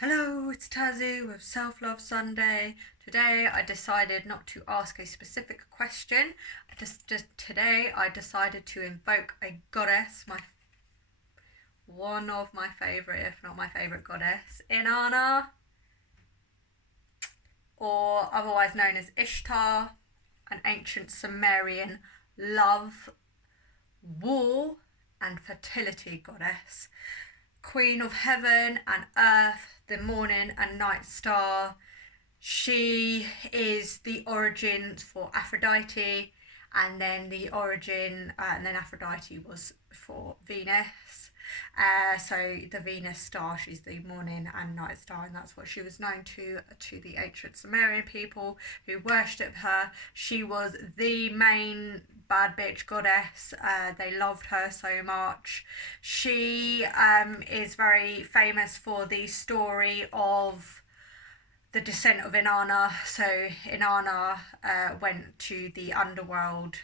Hello, it's Tazu with Self Love Sunday. Today I decided not to ask a specific question. Today I decided to invoke a goddess, one of my favourite, if not my favourite goddess, Inanna, or otherwise known as Ishtar, an ancient Sumerian love, war, and fertility goddess. Queen of heaven and earth, the morning and night star. She is the origin for Aphrodite, and then Aphrodite was for Venus. So the Venus star, she's the morning and night star, and that's what she was known to the ancient Sumerian people who worshipped her. She was the main bad bitch goddess. They loved her so much. She is very famous for the story of the Descent of Inanna. So Inanna went to the underworld,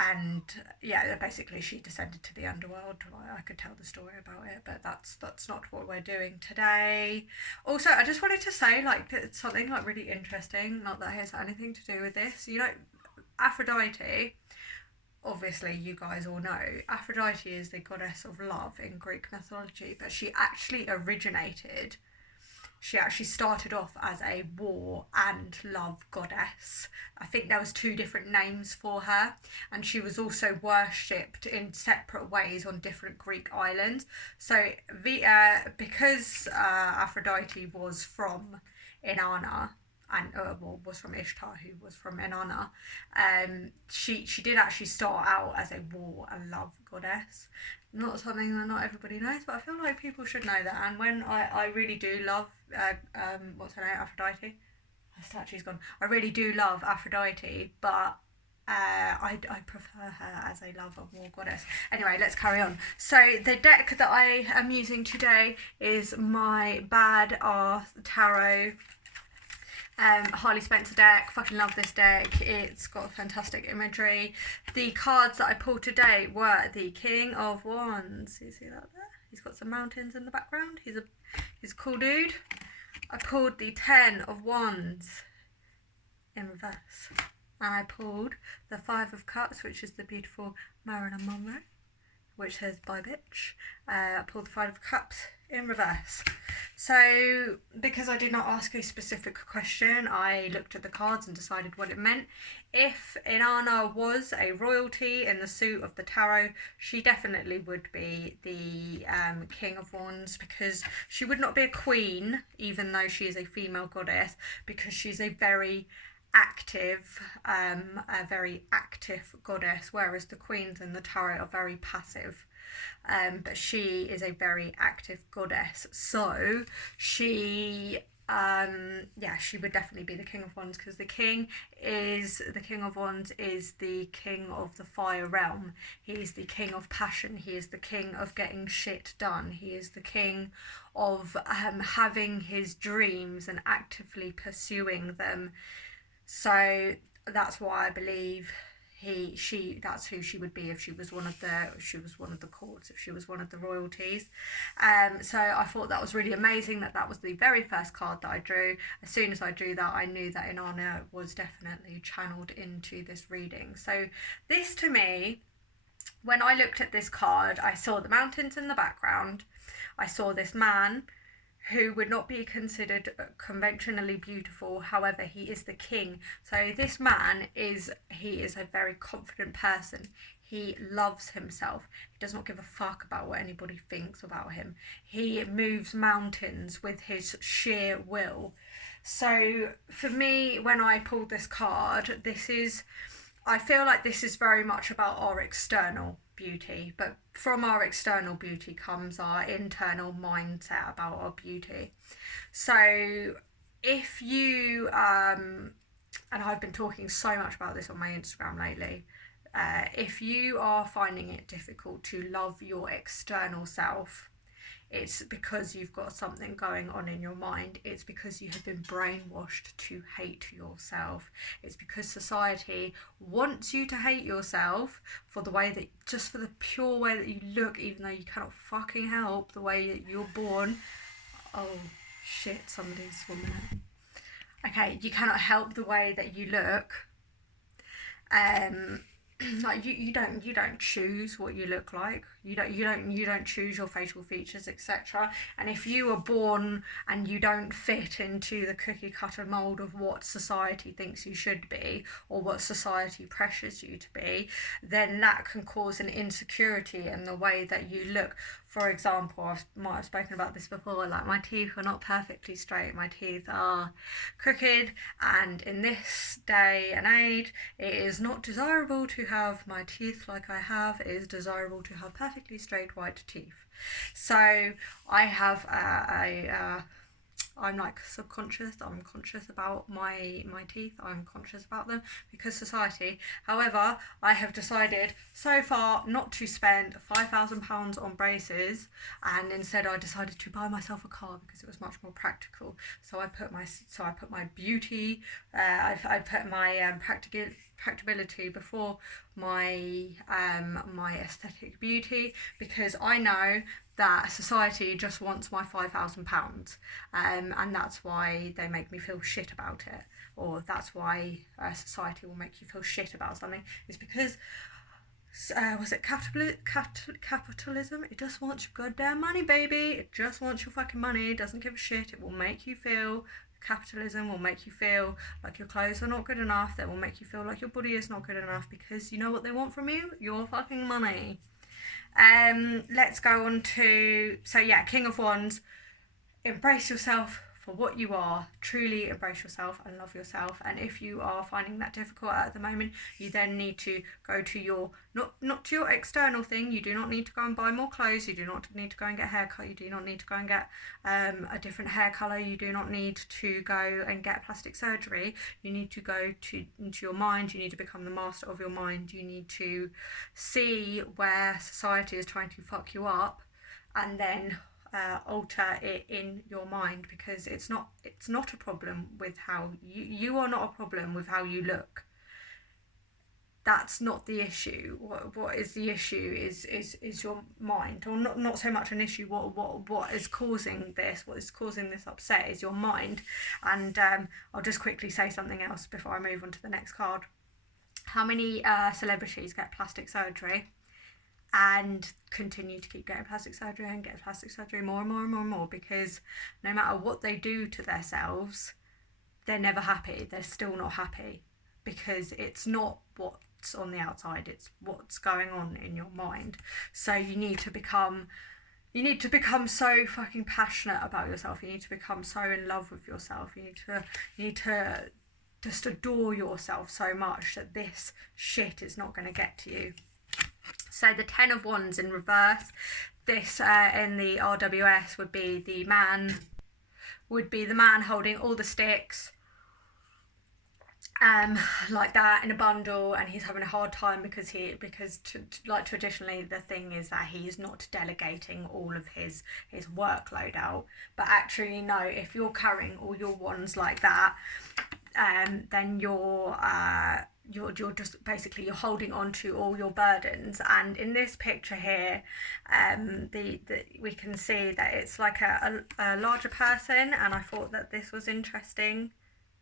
and yeah, basically she descended to the underworld. I could tell the story about it, but that's not what we're doing today. Also, I just wanted to say it's something really interesting. Not that it has anything to do with this. You know, Aphrodite. Obviously, you guys all know Aphrodite is the goddess of love in Greek mythology, but she actually started off as a war and love goddess. I think there was two different names for her, and she was also worshipped in separate ways on different Greek islands. So because Aphrodite was from Inanna, and was from Ishtar, who was from Inanna. She did actually start out as a war and love goddess. Not something that not everybody knows, but I feel like people should know that. And when I really do love what's her name, Aphrodite. Her statue's gone. I really do love Aphrodite, but I prefer her as a love and war goddess. Anyway, let's carry on. So the deck that I am using today is my Bad Ass Tarot Harley Spenser deck. Fucking love this deck. It's got fantastic imagery. The cards that I pulled today were the King of Wands. You see that there? He's got some mountains in the background. He's a cool dude. I pulled the 10 of Wands in reverse. And I pulled the 5 of Cups, which is the beautiful Marilyn Monroe, which says bye bitch. I pulled the 5 of Cups in reverse. So because I did not ask a specific question, I looked at the cards and decided what it meant. If Inanna was a royalty in the suit of the tarot, she definitely would be the King of Wands, because she would not be a queen, even though she is a female goddess, because she's a very active goddess, whereas the queens in the tarot are very passive. But she is a very active goddess, so she would definitely be the King of Wands, because the King of Wands is the king of the fire realm. He is the king of passion. He is the king of getting shit done. He is the king of having his dreams and actively pursuing them. So that's why I believe that's who she would be if she was one of the courts, if she was one of the royalties. So I thought that was really amazing that was the very first card that I drew. As soon as I drew that, I knew that Inanna was definitely channeled into this reading. So this, to me, when I looked at this card, I saw the mountains in the background. I saw this man who would not be considered conventionally beautiful. However, he is the king. So this man is a very confident person. He loves himself. He does not give a fuck about what anybody thinks about him. He moves mountains with his sheer will. So for me, when I pulled this card, I feel like this is very much about our external beauty, but from our external beauty comes our internal mindset about our beauty. So if you and I've been talking so much about this on my Instagram lately, if you are finding it difficult to love your external self, it's because you've got something going on in your mind. It's because you have been brainwashed to hate yourself. It's because society wants you to hate yourself for the pure way that you look, even though you cannot fucking help the way that you're born. Oh shit, somebody's 1 minute. Okay, you cannot help the way that you look. Like you don't choose what you look like. You don't choose your facial features, etc. And if you were born and you don't fit into the cookie cutter mold of what society thinks you should be, or what society pressures you to be, then that can cause an insecurity in the way that you look. For example, I might have spoken about this before, like my teeth are not perfectly straight, my teeth are crooked, and in this day and age, it is not desirable to have my teeth like I have. It is desirable to have perfectly straight white teeth. So I have I'm like subconscious, I'm conscious about my teeth, I'm conscious about them because society. However, I have decided so far not to spend £5,000 on braces, and instead I decided to buy myself a car because it was much more practical. So I put my beauty, I put my practicability before my my aesthetic beauty, because I know that society just wants my £5,000, and that's why they make me feel shit about it, or that's why society will make you feel shit about something. It's because was it capitalism? It just wants your goddamn money, baby. It just wants your fucking money. It doesn't give a shit. It will make you feel. Capitalism will make you feel like your clothes are not good enough. They will make you feel like your body is not good enough, because you know what they want from you? Your fucking money. Let's go on to, so yeah, King of Wands. Embrace yourself for what you are. Truly embrace yourself and love yourself. And if you are finding that difficult at the moment, you then need to go to your, not to your external thing. You do not need to go and buy more clothes. You do not need to go and get a haircut. You do not need to go and get a different hair colour. You do not need to go and get plastic surgery. You need to go into your mind. You need to become the master of your mind. You need to see where society is trying to fuck you up, and then alter it in your mind, because it's not a problem with how you are not a problem with how you look. That's not the issue. What is the issue is your mind, or not so much an issue. What is causing this? What is causing this upset is your mind. And I'll just quickly say something else before I move on to the next card. How many celebrities get plastic surgery and continue to keep getting plastic surgery and get plastic surgery more and more and more and more, because no matter what they do to themselves, they're never happy. They're still not happy, because it's not what's on the outside, it's what's going on in your mind. So you need to become so fucking passionate about yourself. You need to become so in love with yourself. You need to just adore yourself so much that this shit is not going to get to you. So the 10 of Wands in reverse, this in the RWS would be the man holding all the sticks, like that in a bundle, and he's having a hard time because like traditionally the thing is that he's not delegating all of his workload out. But actually no, if you're carrying all your wands like that, then you're just basically you're holding on to all your burdens. And in this picture here, we can see that it's like a larger person, and I thought that this was interesting.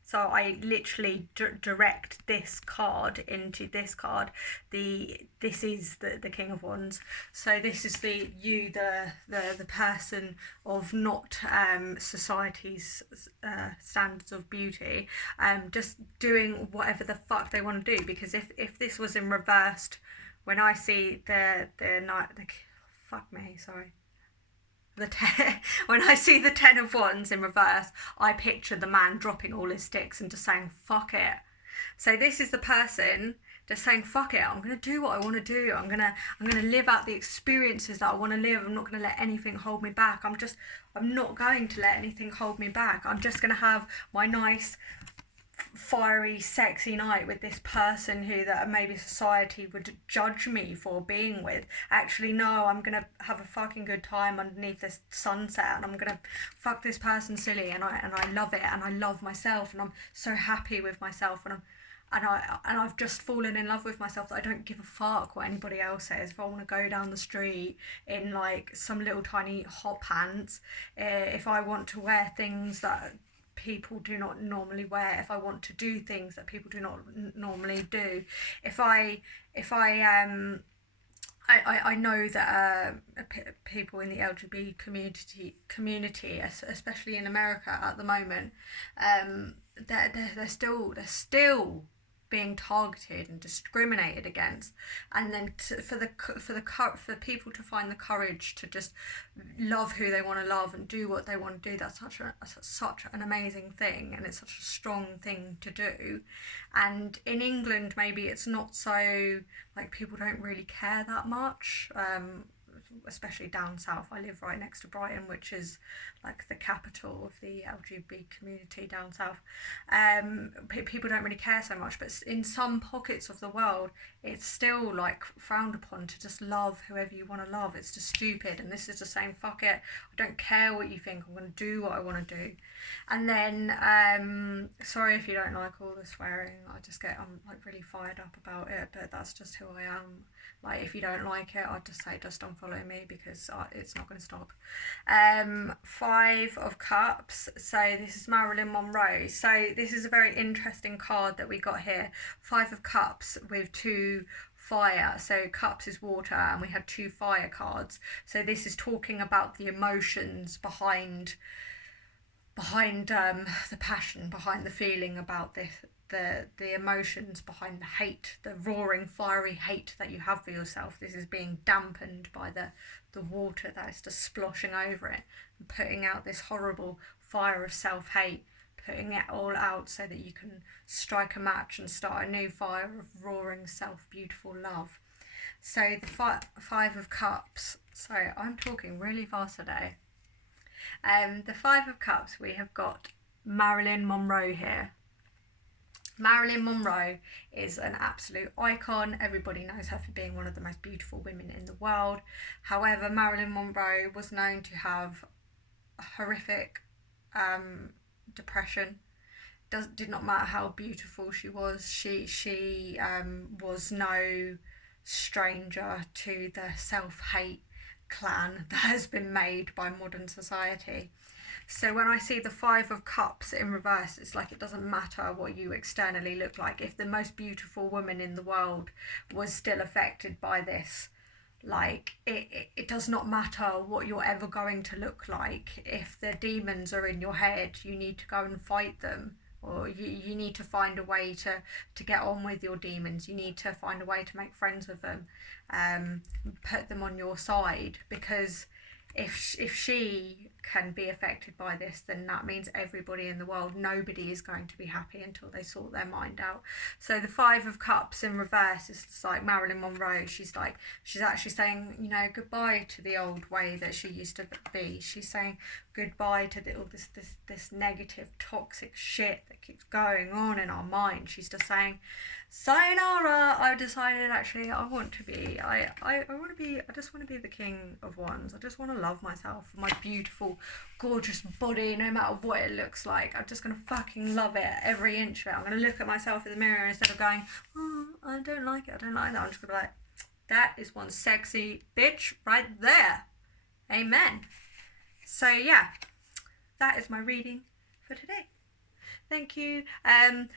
So I literally direct this card into this card. This is the King of Wands. So this is the person of not society's standards of beauty, just doing whatever the fuck they want to do. Because if this was in reversed, when I see when I see the 10 of Wands in reverse, I picture the man dropping all his sticks and just saying, fuck it. So this is the person just saying, fuck it, I'm going to do what I want to do. I'm going to live out the experiences that I want to live. I'm not going to let anything hold me back. I'm not going to let anything hold me back. I'm just going to have my nice, fiery, sexy night with this person who that maybe society would judge me for being with. Actually, no, I'm gonna have a fucking good time underneath this sunset, and I'm gonna fuck this person silly, and I love it, and I love myself, and I'm so happy with myself, and I've just fallen in love with myself that I don't give a fuck what anybody else says. If I want to go down the street in like some little tiny hot pants, if I want to wear things that people do not normally wear, if I want to do things that people do not normally do, if I know that people in the LGBT community, especially in America at the moment, they're still being targeted and discriminated against, and then for people to find the courage to just love who they want to love and do what they want to do, that's such an amazing thing, and it's such a strong thing to do. And in England, maybe it's not so, like, people don't really care that much, especially down south. I live right next to Brighton, which is like the capital of the LGBT community down south. People don't really care so much, but in some pockets of the world, it's still like frowned upon to just love whoever you want to love. It's just stupid, and this is just saying, fuck it, I don't care what you think, I'm going to do what I want to do. And then sorry if you don't like all the swearing, I'm like really fired up about it, but that's just who I am. Like, if you don't like it, I'd just say just unfollow me, because it's not going to stop. 5 of Cups. So this is Marilyn Monroe. So this is a very interesting card that we got here. 5 of Cups with 2 fire. So cups is water, and we had 2 fire cards. So this is talking about the emotions behind the passion, behind the feeling about this, the emotions behind the hate, the roaring fiery hate that you have for yourself. This is being dampened by the water that is just sploshing over it and putting out this horrible fire of self-hate, putting it all out so that you can strike a match and start a new fire of roaring self-beautiful love. So the 5 of Cups. So I'm talking really fast today. The 5 of Cups, we have got Marilyn Monroe here. Marilyn Monroe is an absolute icon. Everybody knows her for being one of the most beautiful women in the world. However, Marilyn Monroe was known to have horrific depression. Did not matter how beautiful she was. She was no stranger to the self-hate clan that has been made by modern society. So when I see the 5 of Cups in reverse, it's like it doesn't matter what you externally look like. If the most beautiful woman in the world was still affected by this, like, it does not matter what you're ever going to look like. If the demons are in your head, you need to go and fight them, or you need to find a way to get on with your demons. You need to find a way to make friends with them, put them on your side, because if she can be affected by this, then that means everybody in the world, nobody is going to be happy until they sort their mind out. So the 5 of Cups in reverse is like Marilyn Monroe. She's actually saying, you know, goodbye to the old way that she used to be. She's saying goodbye to all this negative, toxic shit that keeps going on in our mind. She's just saying, sayonara. I've decided, actually, I just want to be the king of wands. I just want to love myself, my beautiful, gorgeous body, no matter what it looks like. I'm just going to fucking love it, every inch of it. I'm going to look at myself in the mirror instead of going, oh, I don't like it, I don't like that. I'm just going to be like, that is one sexy bitch right there. Amen. So yeah, that is my reading for today. Thank you. I'm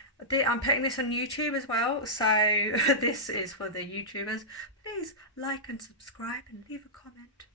putting this on YouTube as well, so this is for the YouTubers. Please like and subscribe and leave a comment.